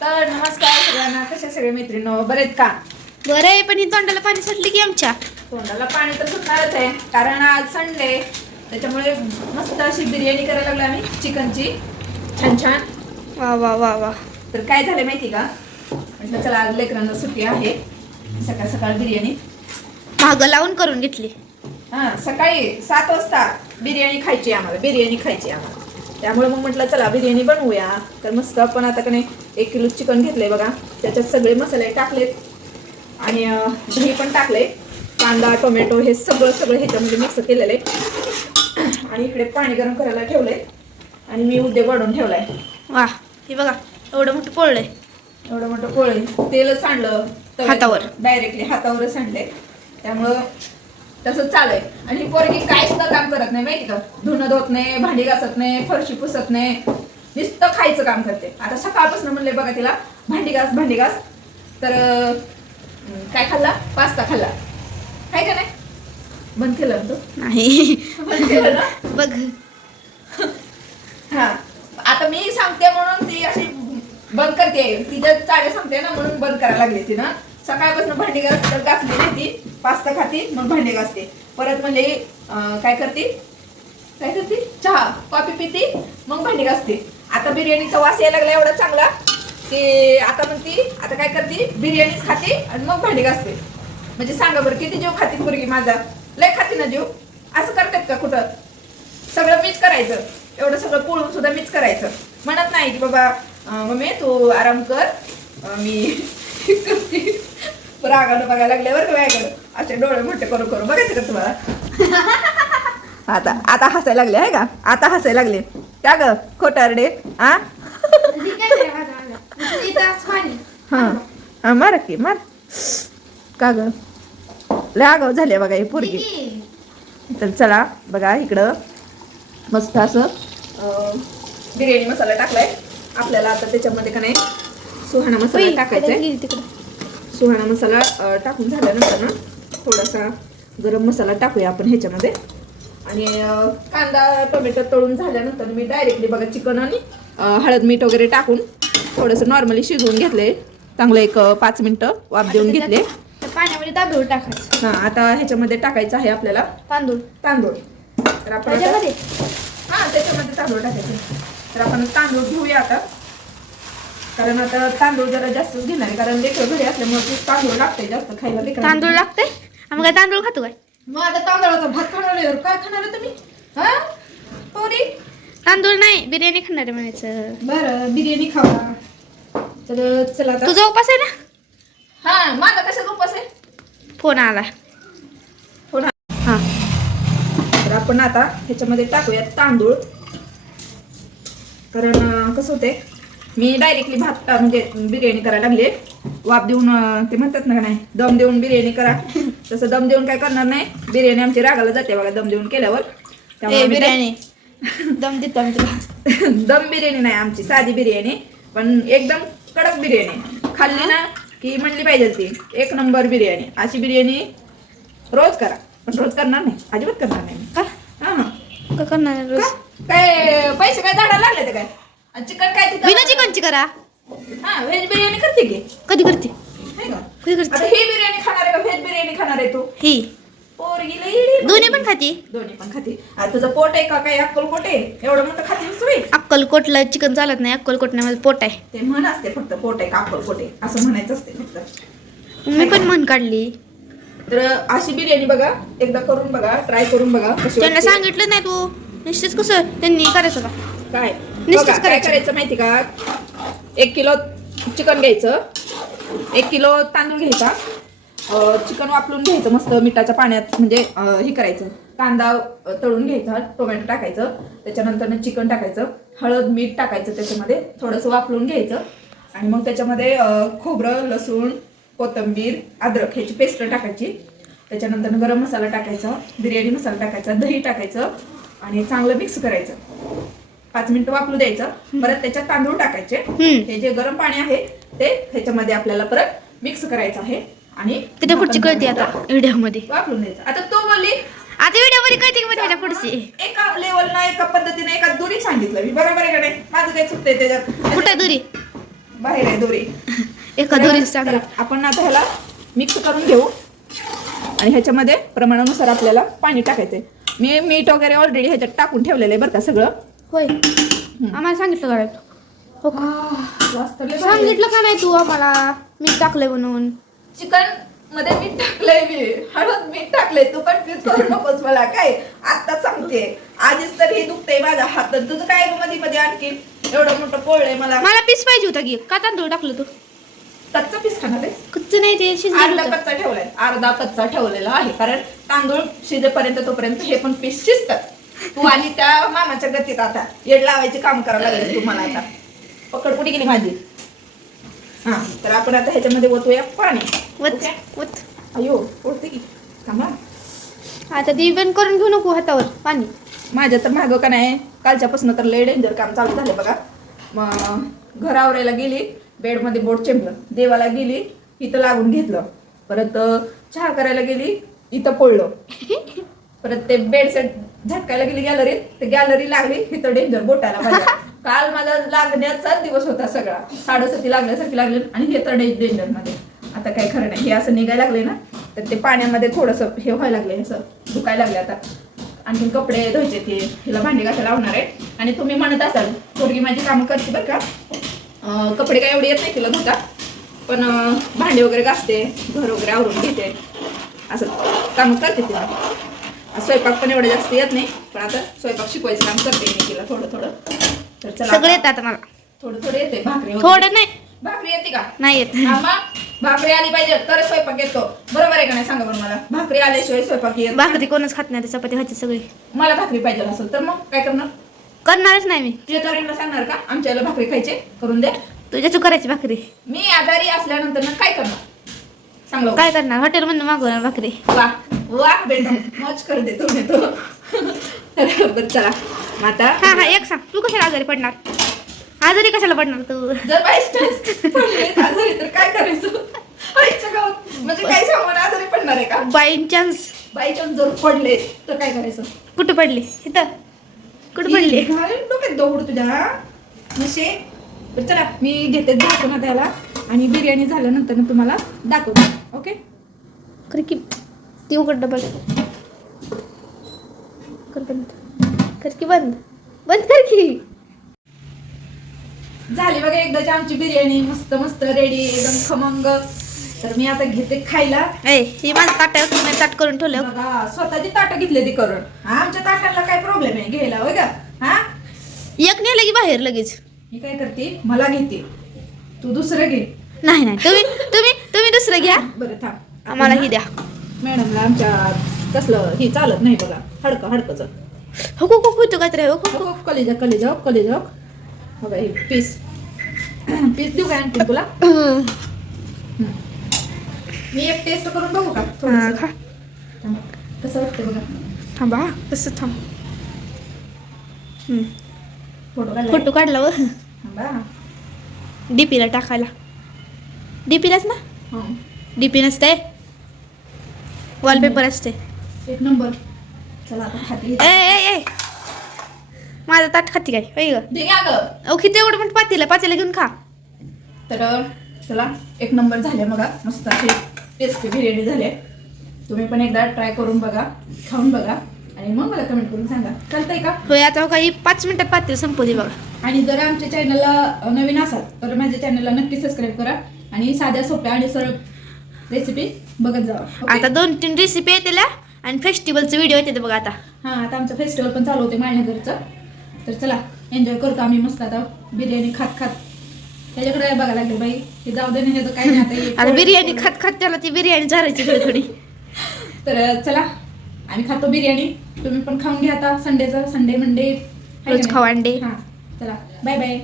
तर नमस्कार सगळ्यांना कशा सगळे मैत्रिणी बरेत का? बरं आहे पण ही तोंडाला पाणी सुटली की आमच्या. तोंडाला पाणी तर सुटणारच आहे कारण आज संडे त्याच्यामुळे मस्त अशी बिर्याणी करायला लागलो आम्ही चिकनची. छान छान. वा वा वा वा. तर काय झालं माहिती का? म्हटलं चला आज लेकरांना सुट्टी आहे. सकाळ सकाळ बिर्याणी. मागं लावून करून घेतली. हा सकाळी सात वाजता बिर्याणी खायची आम्हाला बिर्याणी खायची आम्हाला. त्यामुळे मग म्हटलं चला बिर्याणी बनवूया. तर मस्त आपण आता कणे एक किलो चिकन घेतलंय बघा. त्याच्यात सगळे मसाले टाकलेत. आणि दही पण टाकले कांदा टोमॅटो हे सगळं सगळं ह्याच्यामध्ये मिक्स केलेलं आहे आणि इकडे पाणी गरम करायला ठेवलंय. आणि मी उद्या वाढून ठेवलाय. वा हे बघा एवढं मोठं पोळलंय. एवढं मोठं पोळे तेल सांडलं. हातावर. डायरेक्टली हातावर सांडले त्यामुळं तसंच चालू आहे आणि ही पोरगी काय सुद्धा काम करत नाही माहिती का? धुणं धुत नाही भांडी घासत नाही फरशी पुसत नाही. नुसतं खायचं काम करते. आता सकाळपासून म्हणले बघा तिला भांडी घास भांडी घास. तर काय खाल्ला? पास्ता खाल्ला. काय का नाही? बंद केलं तू? नाही. बंद केलं ना? बघ. हा. आता मी सांगते म्हणून ती अशी बंद करते. तिच्या चाळे सांगते ना म्हणून बंद करायला लागली ती ना. सकाळपासून भांडी घास घासली नाही ती. पास्ता खाती मग भांडी घासते. परत म्हणजे काय करते? काय करते? चहा कॉफी पिती मग भांडी घासते. आता बिर्याणीचा वास यायला लागला एवढा चांगला की आता म्हणते आता काय करते? बिर्याणीच खाते आणि मग भांडी घासते. म्हणजे सांगा बरं किती जीव खाते मुलगी माझा? लय खाते ना जीव? असं करतात का कुठं? सगळं मीच करायचं. एवढं सगळं पोळून सुद्धा मीच करायचं. म्हणत नाही की बाबा मम्मी तू आराम कर. मी करते. रागानं बघायला लागल्यावर का माझ्याकडं असे डोळे मोठे करू करू. बघायचं का तुम्हाला? आता आता हसायला लागले आहे का? आता हसायला लागले. का ग खोटारडे आ? हा. हा मार की मार. का ग? लय आगाव झाले बघा ही पोरगी. तर चला बघा इकडं. मस्त असं बिर्याणी मसाला टाकलाय. आपल्याला आता त्याच्यामध्ये का नाही सुहाणा मसाला टाकायचा सुहाणा मसाला टाकून झाल्यानंतर ना थोडासा गरम मसाला टाकूया आपण ह्याच्यामध्ये. आणि कांदा टोमॅटो तळून झाल्यानंतर मी डायरेक्टली बघा चिकन आणि हळद मीठ वगैरे टाकून थोडंसं नॉर्मली शिजवून घेतलंय. चांगलं एक पाच मिनटं वाफ देऊन घेतले. पाण्यामध्ये तांदूळ टाकायचं. हां आता ह्याच्यामध्ये टाकायचं आहे आपल्याला तांदूळ. तांदूळ. तर आपण हा त्याच्यामध्ये तांदूळ टाकायचे. तर आपण तांदूळ घेऊया आता. कारण आता तांदूळ जरा जास्तच घेणार आहे कारण लेकर घरी असल्यामुळे ते तांदूळ लागतंय जास्त खायला लेकर तांदूळ लागतंय? आम्ही काय तांदूळ खातो काय? मग आता तांदळाचा भात खाणार आहे काय खाणार आहे तुम्ही? हा? पोरी? तांदूळ नाही बिर्याणी खाणार आहे म्हणायचं. बरं बिर्याणी खावा. तर चला आता. तुझा उपास आहे ना? हा माझा कशाचा उपास आहे? फोन आला. हो ना हा. तर आपण आता ह्याच्यामध्ये टाकूया तांदूळ. कारण कसं होते मी डायरेक्टली भात म्हणजे बिर्याणी करायला लागले. वाफ देऊन ते म्हणतात ना नाही दम देऊन बिर्याणी करा. तसं दम देऊन काय करणार नाही. बिर्याणी आमची रागाला जाते बघा दम देऊन केल्यावर. त्यामुळे बिर्याणी. दम देतो दम बिर्याणी नाही आमची साधी बिर्याणी. पण एकदम कडक बिर्याणी. खाल्ली ना की म्हणली पाहिजे ती एक नंबर बिर्याणी. अशी बिर्याणी रोज करा. पण रोज करणार नाही. अजिबात करणार नाही. का? का करणार काय पैसे काय झाडाला लागले ते काय? चिकन काय चिकनची करा. हा व्हेज बिर्याणी करते की? कधी करते? है का? कधी आता करते ही बिर्याणी खाणार आहे का? व्हेज बिर्याणी खाणार आहे तू. ही. पोरगी लई येडी. दोन्ही पण खाती. दोन्ही पण खाते. आता तुझं पोट आहे का काय? अक्कल पोट आहे. एवढं मोठं खाते अक्कलकोटला चिकन चालत नाही. अक्कलकोट नाही माझं पोट आहे. ते म्हण असते फक्त पोट आहे का अक्कल पोट आहे? असं म्हणायचं असते फक्त. मी पण म्हण काढली. तर अशी बिर्याणी बघा. एकदा करून बघा. ट्राय करून बघा कशी त्यांना वाटते. सांगितलं नाही तू. निश्चित कसं? त्यांनी करायचं का? काय? बघा, काय करायचं. करायचं माहिती का? एक किलो चिकन घ्यायचं. एक किलो तांदूळ घ्यायचा. अं, चिकन वापरून घ्यायचं मस्त मिठाच्या पाण्यात म्हणजे अं, हे करायचं. कांदा अं, तळून घ्यायचा टोमॅटो टाकायचं. त्याच्यानंतर चिकन टाकायचं. हळद मीठ टाकायचं त्याच्यामध्ये. थोडंसं वापरून घ्यायचं. आणि मग त्याच्यामध्ये अं, खोबरं लसूण कोथिंबीर अद्रक ह्याची पेस्ट टाकायची. त्याच्यानंतर गरम मसाला टाकायचा बिर्याणी मसाला टाकायचा दही टाकायचं आणि चांगलं मिक्स करायचं. पाच मिनिटं वापरू द्यायचं. परत त्याच्यात तांदूळ टाकायचे. हे जे गरम पाणी आहे ते ह्याच्यामध्ये आपल्याला परत मिक्स करायचं आहे. आणि तिथे पुढची कळते आता झाकून व्हिडिओमध्ये वापरून द्यायचं. आता तो बोलली आता व्हिडिओमध्ये कळते की माझ्या पुढची? एका लेवलला एका पद्धतीने एका दुरी सांगितलं मी. बरोबर आहे का नाही? माझं काही चुकतंय त्याच्यात. कुठं दुरी? बाहेर आहे दोरी. एका तर आपण आता ह्याला मिक्स करून घेऊ. आणि ह्याच्यामध्ये प्रमाणानुसार आपल्याला पाणी टाकायचंय. मी मीठ वगैरे ऑलरेडी ह्याच्यात टाकून ठेवलेलं आहे बरं का सगळं. होय. आम्हाला सांगितलं करायला हो का. सांगितलं का नाही तू आम्हाला? मी टाकलंय म्हणून. चिकनमध्ये मीठ टाकलंय मी. हळद मीठ टाकलंय. तू कन्फ्युज करू नकोस मला काय? आता सांगते. आधीच तर हे दुखतंय माझा हात. तुझं काय मध्ये मध्ये आणखी एवढं मोठं पोळलंय मला. मला पीस पाहिजे होता की. का तांदूळ टाकलं तू? कच्चा पीस खाणार आहे कच्च नाही ते अर्धा कच्चा ठेवलाय. अर्धा कच्चा ठेवलेला आहे. कारण तांदूळ शिजेपर्यंत तोपर्यंत हे पण पीस शिजतात. तू आणि त्या मामाच्या गतीत आता. येड लावायचे काम करायला लागले तुम्हाला आता. पकड कुठे गेली माझी? हा तर आपण आता ह्याच्यामध्ये ओतूया. पाणी. अयो ओढते की. थांबा आता ती बंद करून घेऊ नको हातावर पाणी. माझ्या तर मागं का नाही. कालच्यापासून तर लय डेंजर काम चालू झालं बघा. मग घर आवरायला गेली बेडमध्ये बोट चेंबलं. देवाला गेली इथं लागून घेतलं. परत चहा करायला गेली इथं पडलं परत ते बेड सेट झटकायला गेली गॅलरीत ते गॅलरी लागली इथं डेंजर बोटायला माझ्या. काल मला लागण्याचा दिवस होता सगळा. साडेसाती लागल्यासारखी लागली आणि हे तर डेंजरमध्ये. आता काही खरं नाही. हे असं निघायला लागले ना तर ते पाण्यामध्ये थोडंसं हे व्हायला लागले असं दुखायला लागले आता. आणखीन कपडे धुवायचे ते हिला भांडी घासायला लावणार आहे. आणि तुम्ही म्हणत असाल पोरगी माझी कामं करते बरं का. कपडे काय एवढे येत नाही तिला धुता. पण भांडी वगैरे घासते घर वगैरे आवरून घेते. असं कामं करते तिला स्वयंपाक पण एवढं जास्त येत नाही पण आता स्वयंपाक शिकवायचं काम करते मी तिला थोडं थोडं. तर चला सगळे येतात मला. थोडं थोडं येते भाकरी वगैरे. थोडं नाही. भाकरी येते का? नाही येत. आम्हा भाकरी आली पाहिजे तर स्वयंपाक येतो. बरोबर आहे का नाही? सांगा बरं मला. भाकरी आल्याशिवाय स्वयंपाक येत. भाकरी कोणच खात नाही चपाती खाते सगळी. मला भाकरी पाहिजे असेल तर मग काय करणार? करणारच नाही मी. तुझ्या तऱ्हेला सांगणार का? आमच्या भाकरी खायचे करून दे. तुझ्या तू करायची भाकरी. मी आजारी असल्यानंतर ना काय करणार? सांग लवकर. काय करणार? हॉटेल मधून मागवणार भाकरी. वा. वा बेटा मौज कर दे तुम्ही तो. बरं चला. आता हा हा एक सांग. तू कशाला आजारी पडणार? आजारी कशाला पडणार तू? जर बाय आजारी तर काय करायचं? म्हणजे काय सांगून आजारी पडणार आहे का? बाय चान्स बाय चान्स जर पडले तर काय करायचं? कुठं पडली? इथं. कुठं पडली? डोक्यात दौड तुझ्या नशे बरं चला मी घेते आता त्याला आणि बिर्याणी झाल्यानंतर तुम्हाला दाखवते. ओके? ती उघड डबल कर बंद. कर की बंद. बंद कर की. झाली बघा एकदाची आमची बिर्याणी मस्त मस्त रेडी एकदम खमंग. तर मी आता घेते खायला. ए ही माझं ताट आहे, ताट करून ठेवलं. बघा स्वतःची ताटं घेतली ती करून. हा, आमच्या ताटांना काय प्रॉब्लेम आहे घ्यायला होय का? हा? एक नेलं की बाहेर लगेच. मी काय करते? मला घेते. तू दुसरं घे. नाही नाही तुम्ही तुम्ही तुम्ही दुसरं घ्या. बरं थांब. आम्हाला ही द्या. मॅडमला आमच्या तसलं हे चालत नाही बघा हडकं हडकंच. हो हो हो तू काहीतरी हो हो हो. कलेजा कलेजा कलेजा बघा हे पीस पीस देऊ काय आणखी तुला? हं. मी एक टेस्ट करून बघू का? हा? खा. कसं वाटतं बघा? थांबा हा. तसं थांब. हं. फोटो काढला व. डीपीला टाकायला. डीपीलाच ना? हं. डीपी नसते वॉलपेपर असते. एक नंबर. चला खाते ए ए ए. माझं ताट खाती काय? होय ग? दे घ्या गं. अहो किती एवढं पण पातेला पातेला घेऊन खा. तर चला एक नंबर झाले बघा. मस्त अशी टेस्टी बिर्याणी झाले. तुम्ही पण एकदा ट्राय करून बघा खाऊन बघा. आणि मग मला कमेंट करून सांगा. चालतंय का? होय आता काही पाच मिनिटात पातेला संपवली बघा. आणि जर आमच्या चॅनलला नवीन असाल तर माझ्या चॅनलला नक्की सबस्क्राईब करा. आणि साध्या सोप्या आणि सरळ रेसिपी बघत जावा? आता दोन तीन रेसिपी येतेल्या आणि फेस्टिवलचं व्हिडिओ येते बघा आता. हां आता आमचं फेस्टिवल पण चालू होते मायनगरचं तर चला एन्जॉय करतो आम्ही मस्त आता. बिर्याणी खात खात. त्याच्याकडे बघायला लागले बाई. हे जाऊ दे नाही काय नाही आता. हे बिर्याणी खात खात त्याला ती बिर्याणी चारायची थोडी थोडी. तर चला. आम्ही खातो बिर्याणी. तुम्ही पण खाऊन घ्या आता संडेचं. Sunday Monday. रोज खाऊ अंडे. हां चला. Bye bye.